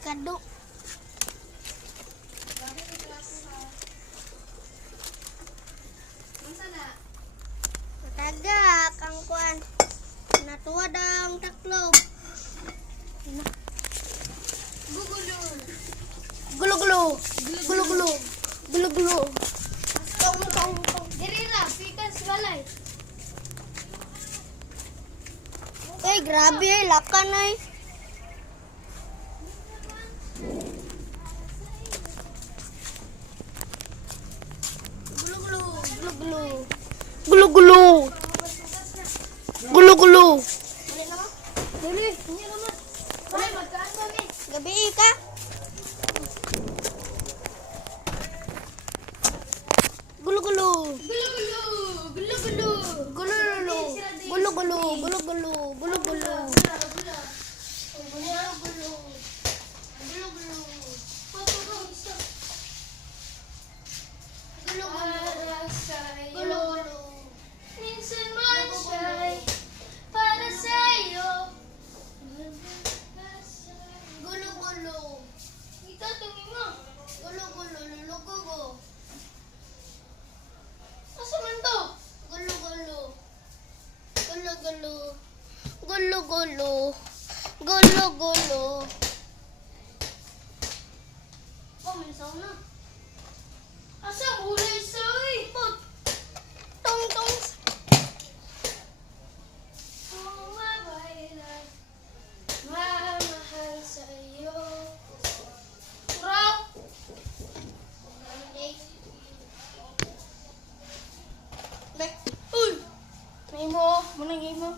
Kado. Matagak ang kuan. Natuwa ang taklog. Gulo-gulo. Gulo-gulo. Gulo-gulo. Tong. Diri ra, pikas balay. Grabe, lakan ay. Gulo-gulo. Gulo-gulo. Dili, ini naman. Ay, magkaan ba ni? Gabi ka? Gulo-gulo. Gulo-gulo. Gulo-gulo. Gulo-gulo. Gulo-gulo. Gulo-gulo. Gulo-gulo. Minsan man siya'y para sa'yo. Gulo-gulo. Ito, tungin mo. Gulo-gulo, lulugugo. Asa man to? Gulo-gulo. Gulo-gulo. Gulo-gulo. Gulo-gulo. Oh, may saw na. Asa hulay sa'y? Pot. Tong. Mamahal sa'yo. Rock! Uy! May mo. Muna game mo.